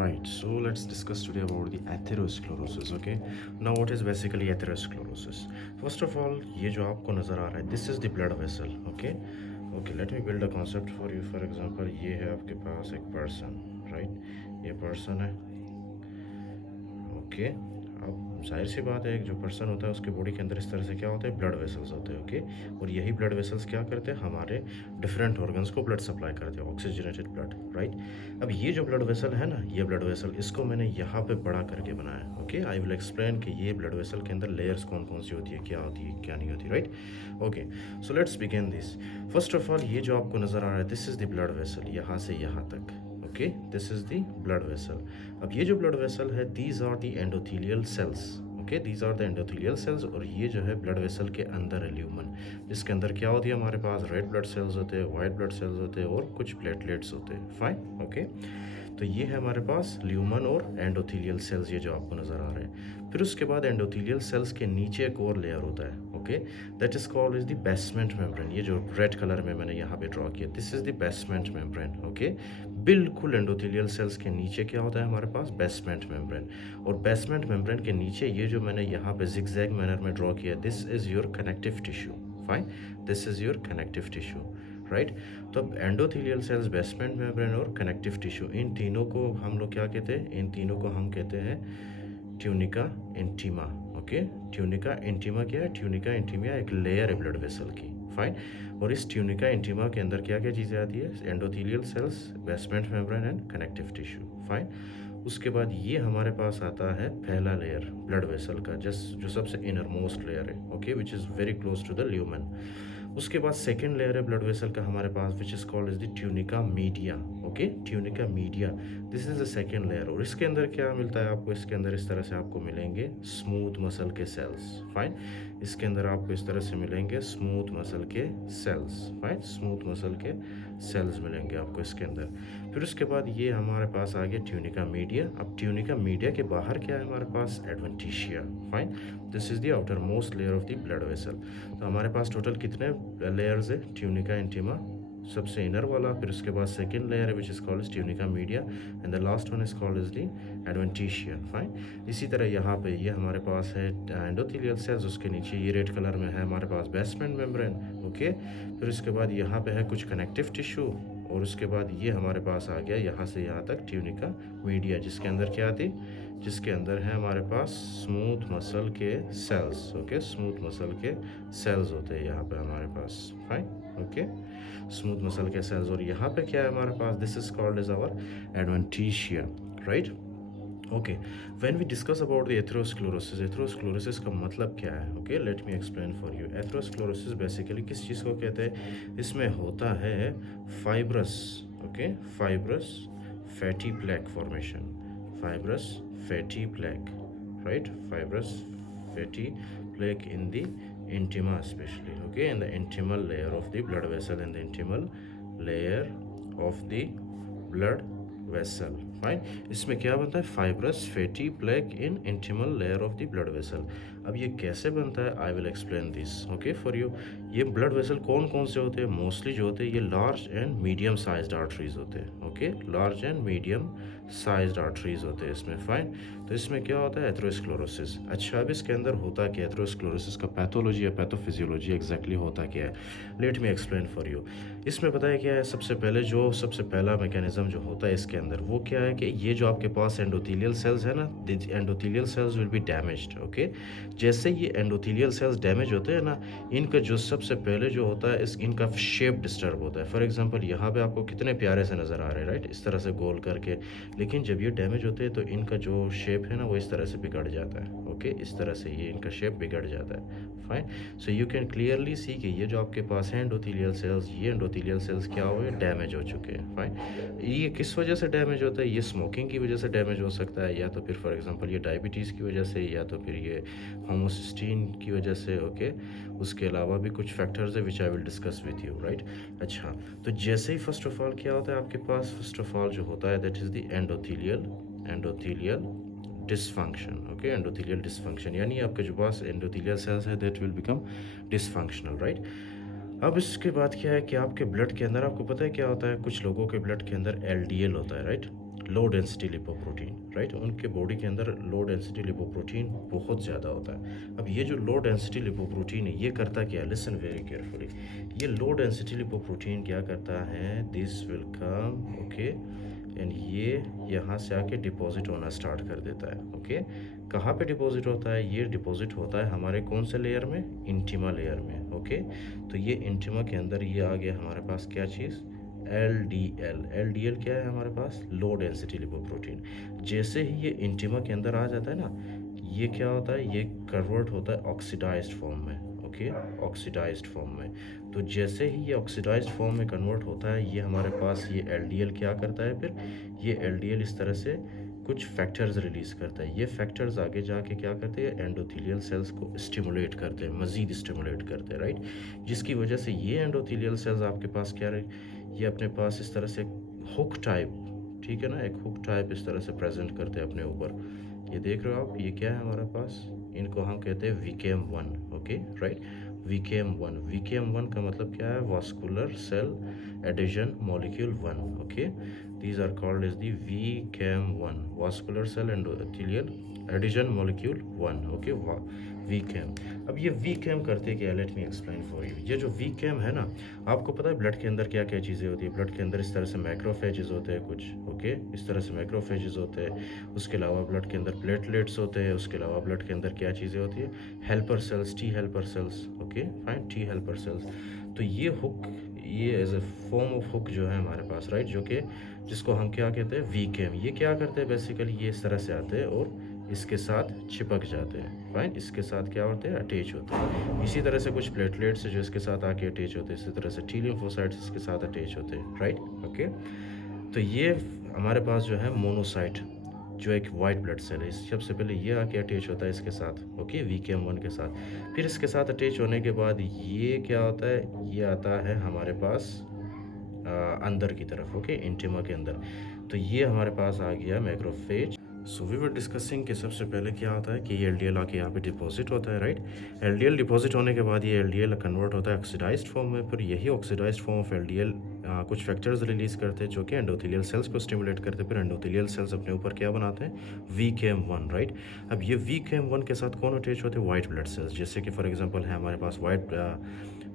Right, so let's discuss today about the atherosclerosis. Okay, now what is basically atherosclerosis? First of all, ये जो आपको नज़र आ रहा है, this is the blood vessel. Okay, let me build a concept for you. For example, ये है आपके पास एक person, right? ये person है. ओके, अब जाहिर सी बात है, एक जो पर्सन होता है उसके बॉडी के अंदर इस तरह से क्या होता है, ब्लड वेसल्स होते हैं. ओके, और यही ब्लड वेसल्स क्या करते हैं, हमारे डिफरेंट ऑर्गन्स को ब्लड सप्लाई करते हैं, ऑक्सीजनेटेड ब्लड, राइट. अब ये जो ब्लड वेसल है ना, ये ब्लड वेसल, इसको मैंने यहाँ पे बड़ा करके बनाया. ओके, आई विल एक्सप्लेन कि ये ब्लड वेसल के अंदर लेयर्स कौन कौन सी होती है, क्या होती है, क्या नहीं होती, right. Okay, so let's begin this. First of all, ये जो आपको नज़र आ रहा है, this is the blood vessel, यहाँ से यहाँ तक. Okay, this is the blood vessel. अब ये जो ब्लड वेसल है, these are the endothelial cells. Okay, these are the endothelial cells. और ये जो है ब्लड वेसल के अंदर है ल्यूमन, जिसके अंदर क्या होती है, हमारे पास रेड ब्लड सेल्स होते हैं, वाइट ब्लड सेल्स होते हैं और कुछ प्लेटलेट्स होते हैं. फाइन. ओके, तो ये है हमारे पास ल्यूमन और एंडोथेलियल सेल्स, ये जो आपको नज़र आ रहे हैं. फिर उसके बाद एंडोथेलियल सेल्स के नीचे एक और लेयर होता है. Okay, that is called is the basement membrane. ये जो रेड कलर में मैंने यहाँ पे ड्रॉ किया, this is the basement membrane. Okay, बिल्कुल एंडोथेलियल सेल्स के नीचे क्या होता है हमारे पास, बेसमेंट मेम्ब्रेन. और बेसमेंट मेम्ब्रेन के नीचे ये जो मैंने यहाँ पे जिगजैग मैनर में ड्रॉ किया, this is your connective tissue. Fine, this is your connective tissue, right. तो अब एंडोथेलियल सेल्स, बेसमेंट मेम्ब्रेन और कनेक्टिव टिश्यू, इन तीनों को हम लोग क्या कहते हैं, इन तीनों को हम कहते हैं tunica intima. Okay, tunica intima क्या है, ट्यूनिका इंटीमा एक लेयर है ब्लड वेसल की. फाइन. और इस ट्यूनिका इंटीमा के अंदर क्या क्या चीज़ें आती है, endothelial cells, basement membrane and connective tissue. Fine. उसके बाद ये हमारे पास आता है पहला लेयर ब्लड वेसल का, जो सबसे इनर मोस्ट लेयर है. Okay, which is very close to the lumen. उसके बाद सेकेंड लेयर है ब्लड वेसल का हमारे पास, which is called is the tunica media. Okay, tunica media, this is the second layer. और इसके अंदर क्या मिलता है आपको, इसके अंदर इस तरह से आपको मिलेंगे स्मूथ मसल के सेल्स. फाइन, इसके अंदर आपको इस तरह से मिलेंगे स्मूथ मसल के सेल्स. फाइन, स्मूथ मसल के सेल्स मिलेंगे आपको इसके अंदर. फिर उसके बाद ये हमारे पास आ गया ट्यूनिका मीडिया. अब ट्यूनिका मीडिया के बाहर क्या है हमारे पास, adventitia. Fine, this is the outer most layer of the blood vessel. तो हमारे पास टोटल कितने लेयर्स है, ट्यूनिका इंटीमा सबसे इनर वाला, फिर उसके बाद सेकेंड लेयर है which is called tunica media, and the last one is called is the adventitia. Fine. इसी तरह यहाँ पे ये हमारे पास है एंडोथेलियल सेल्स, उसके नीचे ये रेड कलर में है हमारे पास बेसमेंट मेम्ब्रेन. ओके, फिर उसके बाद यहाँ पे है कुछ कनेक्टिव टिश्यू, और उसके बाद ये हमारे पास आ गया यहाँ से यहाँ तक ट्यूनिका मीडिया, जिसके अंदर क्या थी, जिसके अंदर है हमारे पास स्मूथ मसल के सेल्स. ओके, स्मूथ मसल के सेल्स होते हैं यहाँ पे हमारे पास. फाइन. ओके, स्मूथ मसल के सेल्स. और यहाँ पे क्या है हमारे पास, this is called is our adventitia, right. Okay, when we discuss about the atherosclerosis, atherosclerosis का मतलब क्या है. ओके, let me explain for you. Atherosclerosis basically किस चीज़ को कहते हैं, इसमें होता है fibrous, okay, fibrous fatty plaque formation, fibrous fatty plaque, right, fibrous fatty plaque in the intima especially. Okay, in the intimal layer of the blood vessel, in the intimal layer of the blood vessel. Fine. इसमें क्या बनता है, fibrous fatty plaque in intimal layer of the blood vessel. अब ये कैसे बनता है, I will explain this. Okay, for you. ये ब्लड वेसल कौन कौन से होते हैं, मोस्टली जो होते हैं ये large and medium sized arteries होते हैं. Okay, large and medium sized arteries होते हैं इसमें. फाइन. तो इसमें क्या होता है, एथेरोस्क्लेरोसिस. अच्छा, अब इसके अंदर होता क्या, एथेरोस्क्लेरोसिस का पैथोलॉजी या पैथोफिजियोलॉजी एग्जैक्टली होता क्या है, late me explain for you. इसमें बताया क्या है, सबसे पहला मैकेनिज्म जो होता है इसके अंदर, वो क्या है कि ये जो आपके पास एंडोथेलियल सेल्स है ना, endothelial cells will be damaged. Okay, जैसे ये एंडोथेलियल सेल्स डैमेज होते हैं ना, इनका जो सबसे पहले जो होता है, इनका शेप डिस्टर्ब होता है. फॉर एग्जांपल यहाँ पे आपको कितने प्यारे से नज़र आ रहे हैं, राइट, इस तरह से गोल करके. लेकिन जब ये डैमेज होते हैं तो इनका जो शेप है ना, वो इस तरह से बिगड़ जाता है. ओके, इस तरह से ये इनका शेप बिगड़ जाता है. Fine. So you can clearly see कि ये जो आपके पास है एंडोथेलियल सेल्स, ये एंडोथेलियल सेल्स क्या हुए, डैमेज हो चुके हैं. फाइन. ये किस वजह से डैमेज होता है, ये स्मोकिंग की वजह से डैमेज हो सकता है, या तो फिर फॉर एग्जांपल ये डायबिटीज़ की वजह से, या तो फिर ये होमोसिस्टीन की वजह से. ओके, उसके अलावा भी कुछ फैक्टर्स है which I will discuss with you, right. अच्छा, तो जैसे ही फर्स्ट ऑफ ऑल क्या होता है आपके पास, फर्स्ट ऑफ ऑल जो होता है that is the endothelial dysfunction. Okay, endothelial dysfunction, यानी आपके जो पास एंडोथेलियल सेल्स है that will become dysfunctional, right. अब इसके बाद क्या है कि आपके ब्लड के अंदर, आपको पता है क्या होता है, कुछ लोगों के ब्लड के अंदर LDL होता है, right, low density lipoprotein, right. उनके बॉडी के अंदर लो डेंसिटी लिपोप्रोटीन बहुत ज़्यादा होता है। अब ये जो लो डेंसिटी लिपोप्रोटीन है ये करता क्या, लिसन वेरी केयरफुली। ये लो डेंसिटी लिपोप्रोटीन क्या करता है, this will come, okay, and ये यहाँ से आके डिपॉजिट होना स्टार्ट कर देता है, ओके। कहाँ पे डिपॉजिट होता है, ये डिपॉजिट होता है हमारे कौन से लेयर में, इंटीमा लेयर में, ओके। तो ये इंटीमा के अंदर ये आ गया हमारे पास क्या चीज़, LDL। LDL क्या है हमारे पास, लो डेंसिटी लिपोप्रोटीन। जैसे ही ये इंटीमा के अंदर आ जाता है ना, ये क्या होता है, ये कन्वर्ट होता है ऑक्सीडाइज्ड फॉर्म में, ओके, ऑक्सीडाइज्ड फॉर्म में। तो जैसे ही ये ऑक्सीडाइज्ड फॉर्म में कन्वर्ट होता है, ये हमारे पास ये LDL क्या करता है, फिर ये LDL इस तरह से कुछ फैक्टर्स रिलीज़ करता है। ये फैक्टर्स आगे जाके क्या करते हैं, एंडोथेलियल सेल्स को स्टिमुलेट करते हैं, मज़ीद स्टिमुलेट करते हैं, राइट। जिसकी वजह से ये एंडोथेलियल सेल्स आपके पास क्या रहे, ये अपने पास इस तरह से हुक टाइप, ठीक है ना, एक हुक टाइप इस तरह से प्रेजेंट करते हैं अपने ऊपर। ये देख रहे हो आप, ये क्या है हमारे पास, इनको हम कहते हैं VKM1, ओके, राइट। VKM1 का मतलब क्या है, vascular cell adhesion molecule 1, okay. These are called as the VKM1, vascular cell endothelial adhesion molecule 1, okay, VKM। अब ये VKM करते क्या, late me explain for you. ये जो VKM है ना, आपको पता है ब्लड के अंदर क्या क्या चीज़ें होती है। ब्लड के अंदर इस तरह से मैक्रोफेजेस होते हैं कुछ, ओके, इस तरह से मैक्रोफेजेस होते हैं। उसके अलावा ब्लड के अंदर प्लेटलेट्स होते हैं। उसके अलावा ब्लड के अंदर क्या चीज़ें होती है, helper cells, T helper cells, okay, fine, T helper cells. तो ये हुक, ये as a form of hook जो है हमारे पास, राइट, जो कि जिसको हम क्या कहते हैं, VKM। ये क्या करते हैं बेसिकली, ये इस तरह से आते हैं और इसके साथ चिपक जाते हैं, फाइन, इसके साथ क्या होते हैं, अटैच होते हैं। इसी तरह से कुछ प्लेटलेट्स जो इसके साथ आके अटैच होते हैं, इसी तरह से T लिम्फोसाइट्स इसके साथ अटैच होते हैं, राइट, ओके। तो ये हमारे पास जो है मोनोसाइट, जो एक वाइट ब्लड सेल है, सबसे पहले ये आके अटैच होता है इसके साथ, ओके, VKM1 के साथ। फिर इसके साथ अटैच होने के बाद ये क्या होता है, ये आता है हमारे पास अंदर की तरफ, ओके, इंटीमा के अंदर। तो ये हमारे पास आ गया macrophage. So we were discussing कि सबसे पहले क्या होता है कि ये LDL आके यहाँ पे डिपॉजिट होता है, राइट। LDL डिपॉजिट होने के बाद ये LDL कन्वर्ट होता है ऑक्सीडाइज्ड फॉर्म में। फिर यही ऑक्सीडाइज्ड फॉर्म ऑफ LDL कुछ फैक्टर्स रिलीज़ करते हैं जो कि एंडोथेलियल सेल्स को स्टिमुलेट करते हैं। फिर एंडोथेलियल सेल्स अपने ऊपर क्या बनाते हैं, VKM1, राइट। अब ये VKM1 के साथ कौन अटैच होते हैं, वाइट ब्लड सेल्स। जैसे कि फॉर एग्जांपल है हमारे पास white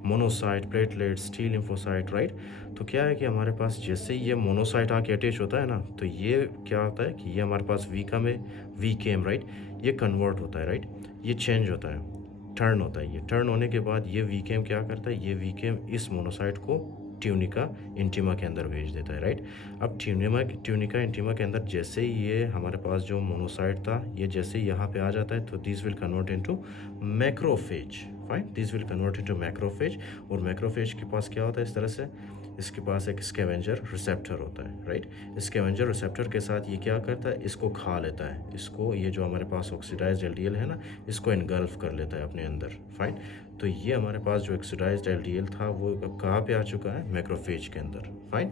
monocyte, platelets, T lymphocyte, right. तो क्या है कि हमारे पास जैसे ही ये मोनोसाइट आके अटैच होता है ना, तो ये क्या होता है कि ये हमारे पास VKM, राइट, ये कन्वर्ट होता है, राइट, ये चेंज होता है, टर्न होता है। ये टर्न होने के बाद ये VKM क्या करता है, ये VKM इस मोनोसाइट को ट्यूनिका इंटीमा के अंदर भेज देता है, राइट। अब ट्यूनिका इंटीमा के अंदर जैसे ही ये हमारे पास जो मोनोसाइट था, ये जैसे ही यहाँ पे आ जाता है, तो this will convert into macrophage, fine, this will convert into macrophage. और मैक्रोफेज के पास क्या होता है, इस तरह से इसके पास एक स्कैवेंजर रिसेप्टर होता है, राइट। स्कैवेंजर रिसेप्टर के साथ ये क्या करता है, इसको खा लेता है, इसको, ये जो हमारे पास ऑक्सीडाइज्ड LDL है ना, इसको इनगल्फ कर लेता है अपने अंदर, फाइन। तो ये हमारे पास जो ऑक्सीडाइज्ड LDL था वो अब कहाँ पे आ चुका है, मैक्रोफेज के अंदर, फाइन।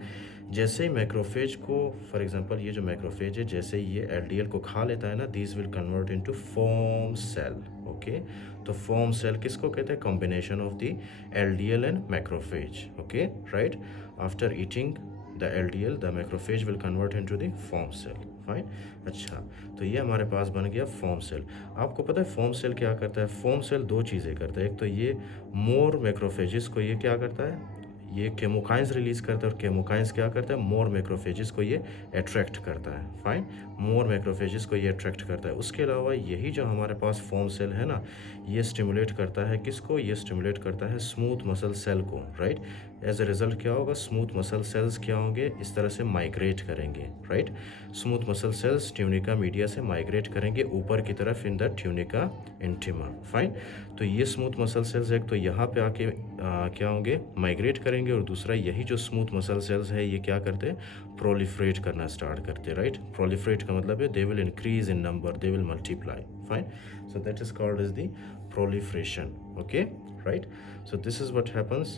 जैसे ही मैक्रोफेज को, फॉर एग्जांपल ये जो मैक्रोफेज है, जैसे ही ये LDL को खा लेता है ना, this will convert into form cell, okay. तो फॉर्म सेल किसको कहते हैं, combination of the LDL and macrophage, okay, right. After eating the LDL, the macrophage will convert into the form cell, fine. अच्छा, तो ये हमारे पास बन गया फॉर्म सेल। आपको पता है फॉर्म सेल क्या करता है, फॉर्म सेल दो चीज़ें करता है। एक तो ये मोर मैक्रोफेजेस को ये क्या करता है, ये केमोकाइंस रिलीज़ करता है, और केमोकाइंस क्या करता है, मोर मैक्रोफेजेस को ये अट्रैक्ट करता है, फाइन, मोर मैक्रोफेजेस को ये अट्रैक्ट करता है। उसके अलावा यही जो हमारे पास फॉर्म सेल है ना, ये स्टिमुलेट करता है किसको, ये स्टिमुलेट करता है स्मूथ मसल सेल को, राइट। एज ए रिजल्ट क्या होगा, स्मूथ मसल सेल्स क्या होंगे, इस तरह से माइग्रेट करेंगे, right. Smooth muscle cells tunica media से माइग्रेट करेंगे ऊपर की तरफ in the tunica intima, fine. तो ये स्मूथ मसल सेल्स एक तो यहाँ पे आके क्या होंगे, माइग्रेट करेंगे, और दूसरा यही जो स्मूथ मसल सेल्स है ये क्या करते हैं, प्रोलिफरेट करना स्टार्ट करते हैं, राइट। प्रोलिफरेट का मतलब है they will increase in number, they will multiply, fine. So that is called as the proliferation, okay, right। So this is what happens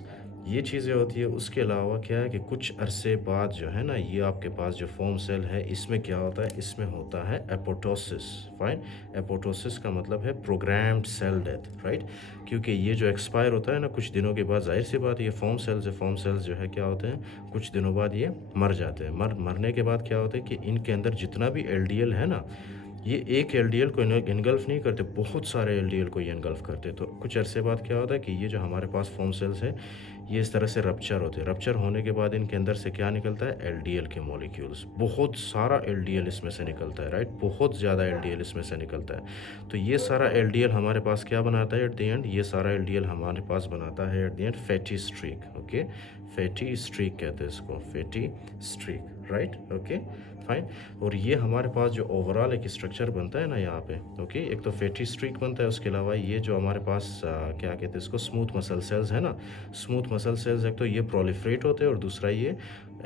ये चीज़ें होती है। उसके अलावा क्या है कि कुछ अरसे बाद जो है ना, ये आपके पास जो फोम सेल है, इसमें क्या होता है, इसमें होता है एपोटोसिस। फाइन। एपोटोसिस का मतलब है प्रोग्राम्ड सेल डेथ, राइट। क्योंकि ये जो एक्सपायर होता है ना कुछ दिनों के बाद, जाहिर सी बात है, ये फोम सेल्स है, फोम सेल्स जो है क्या होते हैं, कुछ दिनों बाद ये मर जाते हैं। मरने के बाद क्या होता है कि इनके अंदर जितना भी एलडीएल है ना, ये एक एलडीएल को इनगल्फ नहीं करते, बहुत सारे एलडीएल को ये इनगल्फ करते। तो कुछ अरसे बाद क्या होता है कि ये जो हमारे पास फोम सेल्स है, ये इस तरह से रप्चर होते हैं। रप्चर होने के बाद इनके अंदर से क्या निकलता है, एलडीएल के मॉलिक्यूल्स, बहुत सारा एलडीएल इसमें से निकलता है, राइट। बहुत ज़्यादा एलडीएल इसमें से निकलता है। तो ये सारा एलडीएल हमारे पास क्या बनाता है एट द एंड, ये सारा एलडीएल हमारे पास बनाता है at the end fatty streak. Okay, fatty streak कहते हैं इसको, fatty streak, right. Okay, fine. और ये हमारे पास जो ओवरऑल एक स्ट्रक्चर बनता है ना यहाँ पे, ओके, एक तो फैटी स्ट्रीक बनता है, उसके अलावा ये जो हमारे पास क्या कहते हैं इसको, स्मूथ मसल सेल्स है ना, स्मूथ मसल सेल्स, एक तो ये प्रोलिफरेट होते हैं और दूसरा ये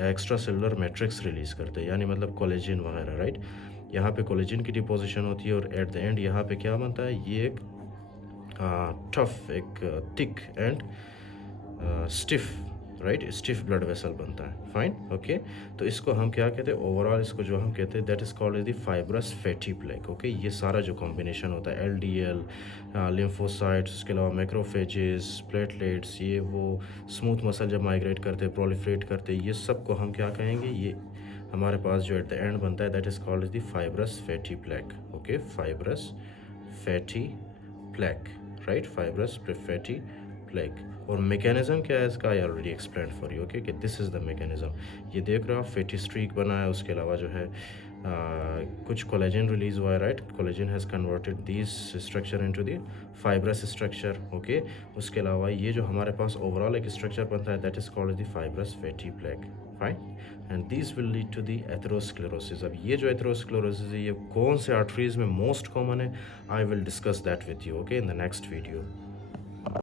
एक्स्ट्रा सेलुलर मैट्रिक्स रिलीज करते हैं, यानी मतलब कोलेजन वगैरह, राइट। यहाँ पे कोलेजन की डिपोजिशन होती है और एट द एंड यहाँ पे क्या बनता है, ये एक टफ, एक thick and stiff, right, stiff blood vessel बनता है। फाइन। ओके, तो इसको हम क्या कहते हैं, ओवरऑल इसको जो हम कहते हैं, that is called the fibrous fatty plaque. Okay, ये सारा जो कॉम्बिनेशन होता है, एलडीएल, लिम्फोसाइट्स, उसके अलावा मैक्रोफेजेस, प्लेटलेट्स, ये वो स्मूथ मसल जब माइग्रेट करते हैं, प्रोलिफरेट करते हैं, ये सब को हम क्या कहेंगे, ये हमारे पास जो एट द एंड बनता है, that is called the fibrous fatty plaque. Okay, fibrous fatty plaque, right, fibrous fatty plaque. और मैकेनिज्म क्या है इसका, I already explain for you. Okay, कि दिस इज़ द मैकेनिज्म। ये देख रहे हो आप, फैटी स्ट्रीक बना है, उसके अलावा जो है कुछ कोलेजन रिलीज हुआ है, right. Collagen has converted this structure into the fibrous structure. Okay, उसके अलावा ये जो हमारे पास ओवरऑल एक स्ट्रक्चर बनता है, that is called the fibrous fatty plaque. Fine. And this will lead to the atherosclerosis. अब ये जो एथेरोस्क्लेरोसिस है, ये कौन से आर्टरीज में मोस्ट कॉमन है, I will discuss that with you, okay, in the next video.